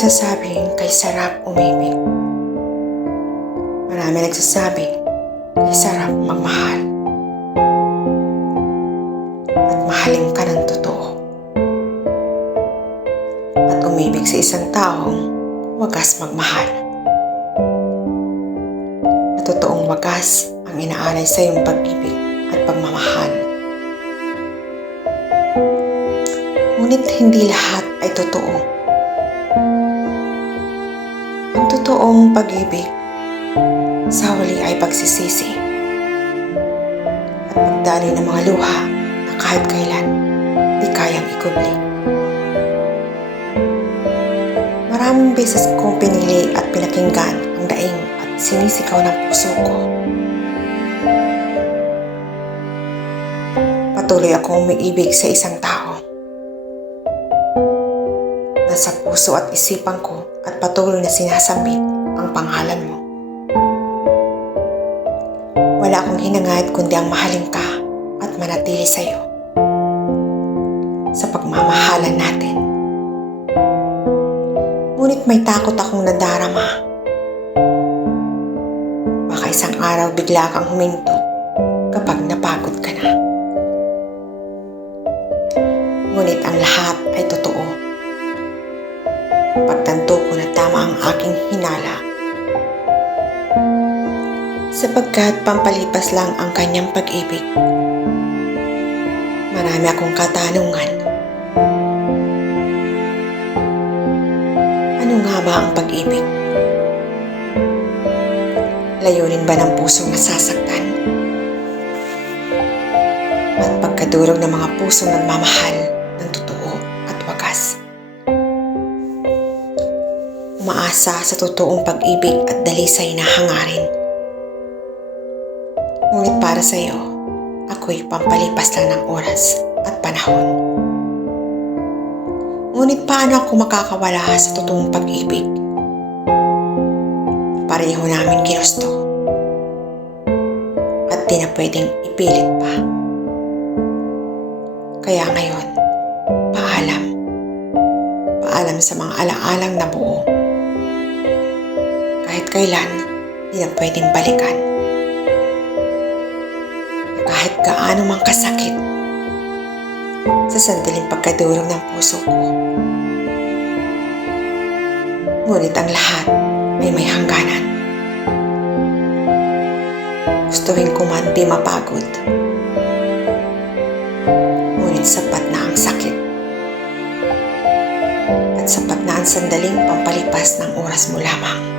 nagsasabing kay sarap umibig. Marami nagsasabing kay sarap magmahal. At mahalin ka ng totoo. At umibig sa isang taong wagas magmahal. At totoong wagas ang inaalay sa iyong pag-ibig at pagmamahal. Ngunit hindi lahat ay totoo. Ang totoong pag-ibig sa huli ay pagsisisi at pagdali ng mga luha na kahit kailan di kayang ikubli. Maraming beses kong pinili at pinakinggan ang daing at sinisigaw ng puso ko. Patuloy akong umiibig sa isang tao. Nasa puso at isipan ko at patuloy na sinasambit ang pangalan mo. Wala akong hinangad kundi ang mahalin ka at manatili sa iyo sa pagmamahalan natin. Ngunit may takot akong nadarama. Baka isang araw bigla kang huminto kapag napagod ka na. Ngunit ang lahat ay totoo. Pagtanto ko na tama ang aking hinala. Sapagkat pampalipas lang ang kanyang pag-ibig. Marami akong katanungan. Ano nga ba ang pag-ibig? Layunin ba ng pusong nasasaktan? At pagkadurog ng mga pusong nagmamahal ng totoo at wagas? Umaasa sa totoong pag-ibig at dalisay na hangarin. Ngunit para sa iyo, ako'y pampalipas lang ng oras at panahon. Ngunit paano ako makakawala sa totoong pag-ibig? Pareho namin ginusto. At di na pwedeng ipilit pa. Kaya ngayon, paalam. Paalam sa mga alaalang nabuo. Kahit kailan, di na pwedeng balikan. Kahit gaano mang kasakit, sa sandaling pagkadurog ng puso ko. Ngunit ang lahat ay may hangganan. Gustuhin ko man di mapagod. Ngunit sapat na ang sakit. At sapat na ang sandaling pampalipas ng oras mo lamang.